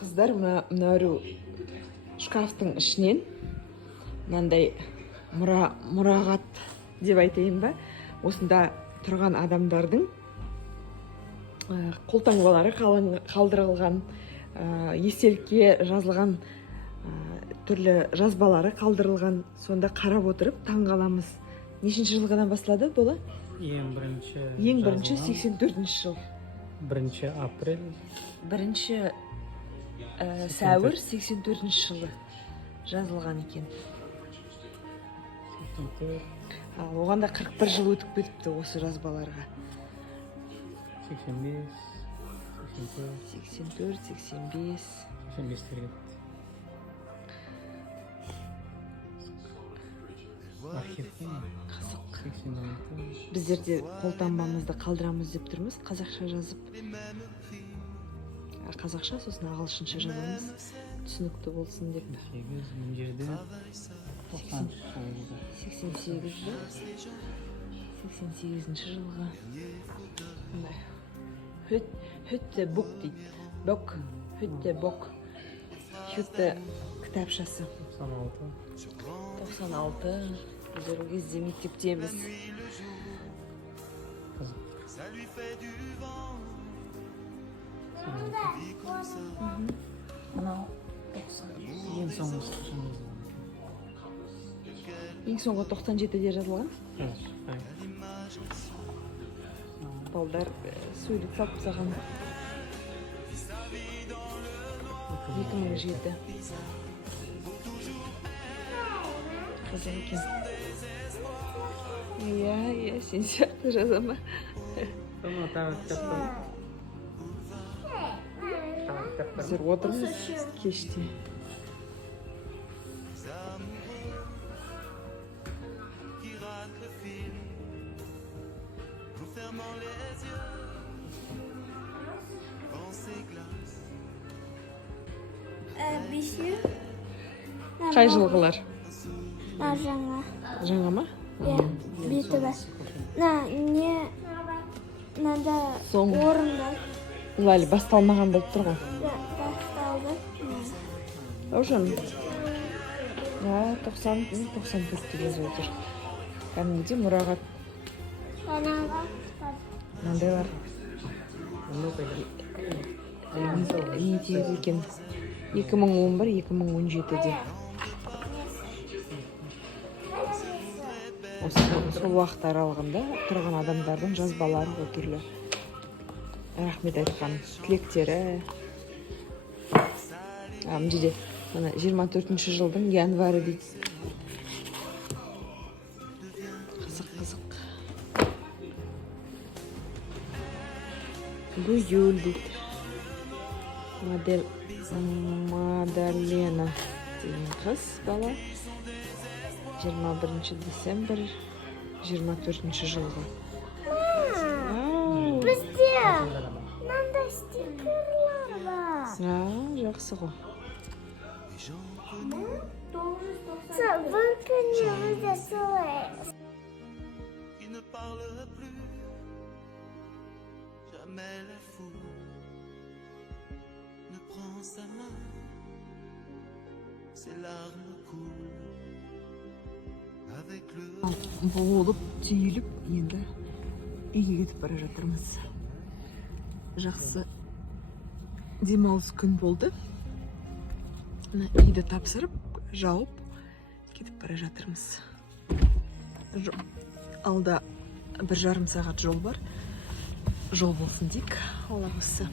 Қыздар, мына шкафтың ішінен мынандай мұрағат деп айтайын ба, осында тұрған адамдардың қолтаңбалары қалдырылған, естелікке жазылған түрлі жазбалары қалдырылған. Сонда қарап отырып таң қаламыз. Нешінші жылғыдан басталады бола? Ең бірінші 84-ші жыл. 1 апрель. 1 сәуір 84-ші жылы жазылған екен. Ал оғанда 41 жыл өтіп кетіпті осы жазбаларға. 85, 84, 85. 85 Қызық. Біздер де қолтаңбамызды қалдырамыз деп тұрмыз, қазақша жазып. Қазақша, сосын ағылшынша жазамыз, түсінікті болсын деп. 88-ші жылға. Хүтті бұк дейді. Бұк, хүтті бұк. Хүтті кітапшасы. 96. Біздер ол кезде мектептеміз. Мынау 90. Ең соңғы 97-де жазылған. Балдар сөйлеп салып саған. 2007. Қызық екен. Иә, сен сияқты жазама. Біздер отырмыз кеште. Қай жылғылар? Жаңа. Жаңа ма? Битігі. Надо орында. Ләлі басталмаған болып тұр ғой. Басталды. Аужан? 94 деп жазып отыр. Кәдімгідей мұрағат. Мынандай бар. Не тегіз екен? 2011-2017-де. Сол уақыт аралығында тұрған адамдардың жазбалары түрлі. Рахмет айтқан тілектері. Мына жерде 24-ші жылдың январы дейді. Қызық. Гүл дейді. Мадалена деген қыз бала. 21 декабрь 24-ші жылғы. Бізде мынандай стикерлар бар. Жақсы ғой. Бір күні бізде солай. Болып, түйіліп, енді үйге кетіп бара жатырмыз. Жақсы демалыс күн болды. Үйді тапсырып, жауып, кетіп бара жатырмыз. Алда 1,5 сағат жол бар. Жол болсын дейік, Алла осы.